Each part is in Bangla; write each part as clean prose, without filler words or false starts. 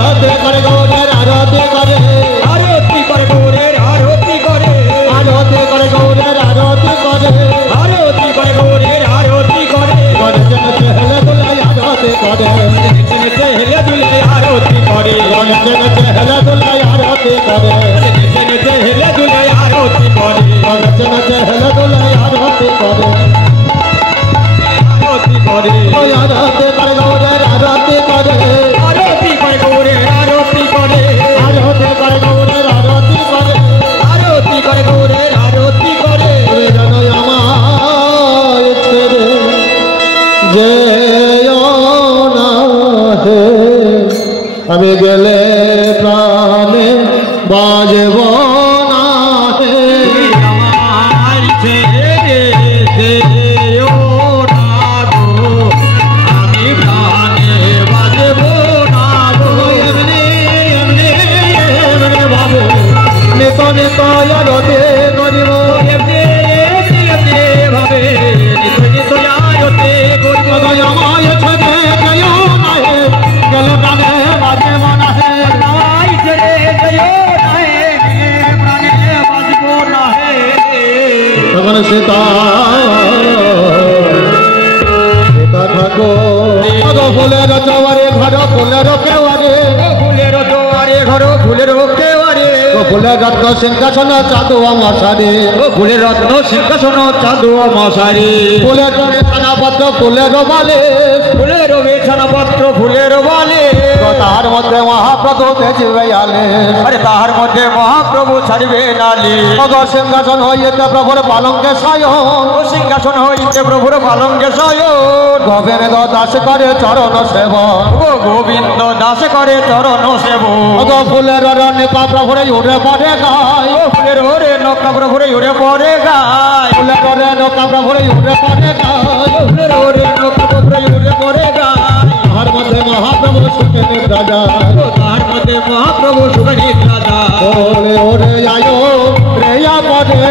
আরতি করে গৌরের আরতি করে আরতি করে গৌরের আরতি করে আরতি করে গৌরের আরতি করে আরতি করে গৌরের আরতি করে গণজন চেহলে দুলে আরতি করে হেলে দুলে আরতি করে গণজন চেহলে দুলে আরতি করে হেলে দুলে আরতি করে গণজন চেহলে দুলে আরতি করে আরতি করে ওই আরতি করে গৌরের আরতি করে আরতি করে গৌরের আরতি করে আরতি করে গৌরের আরতি করে আরতি করে গৌরের আরতি করে যেন আমার ছেড়ে যেও না হে আমি গেলে প্রাণে বাজব না হে আমার ছেড়ে যেও না গো আমি প্রাণে বাজব না গো এমনি এমনি এমনি ভাবে নিত নিত আরতি করিব এমনি এমনি ভাবে নিত নিত আরতি করিব আমায় ছেড়ে যেও না হে গেলে প্রাণে বাজব না হে আমায় ছেড়ে যেও না হে প্রাণে বাজব না হে তখন সীতা সীতা ঠাকুর ফুলের চওয়ারে ঘর ফুলের কেওয়ারে ফুলের দোয়ারে ঘর ফুলের কেওয়ারে ফুলের রত্ন সিংহাসন চাঁদু মশারি ফুলের রত্ন সিংহাসন চাঁদু মশারি ফুলের বিছানাপত্র ফুলের বালে ফুলের বিছানাপত্র ফুলের বালে তার মধ্যে মহাপ্রভু বেজবে আলে আরে তাহার মধ্যে মহাপ্রভু ছাড়বে নালি সিংহাসন হইতে প্রভুর পালঙ্কে সায়ন ও সিংহাসন হইতে প্রভুর পালঙ্কে শয়ন গোবিন্দ দাস করে চরণ সেবন ও গোবিন্দ দাস করে চরণ সেবন ফুলের নিপা প্রভুরে উড়ে পড়ে গায় ও ফুলের ওরে নৌকা প্রভুরে উড়ে পড়ে গায় ফুলের নৌকা প্রভুরে উড়ে পড়ে গায় ফুলের ওরে নৌকা প্রভুরে উড়ে পড়ে গায় তাহার মধ্যে মহাপ্রভু সুখে রাজা ও তাহার মধ্যে মহাপ্রভু সুখী রাজা ওরে ওরে আয়ো রেয়া পড়ে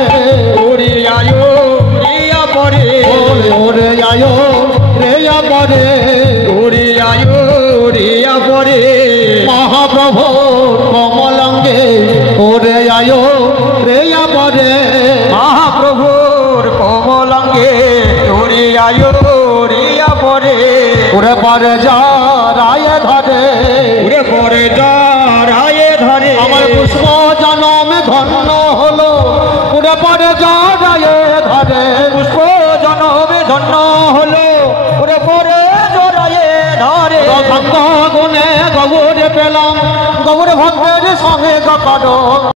ওরে আয়ো রিয়া পরে ওরে ওরে আয়ো রেয়া পড়ে ওরে আয়ো রিয়া পরে মহাপ্রভু কমলাঙ্গে ওরে আয়ো রেয়া পড়ে মহাপ্রভুর কমলাঙ্গে ওরে আয়ো রিয়া পরে ওরে পরে যা রায়ে ধরে উড়ে পরে যা রায়ে ধরে আমার পুষ্প জনম ধন্য হলো ওরে পরে যা রায়ে ধরে পুষ্প জনমে ধন্য হলো ওরে পরে জরায়ে ধরে গুণে গৌরে পেলাম গৌর ভক্তের সঙ্গে গপর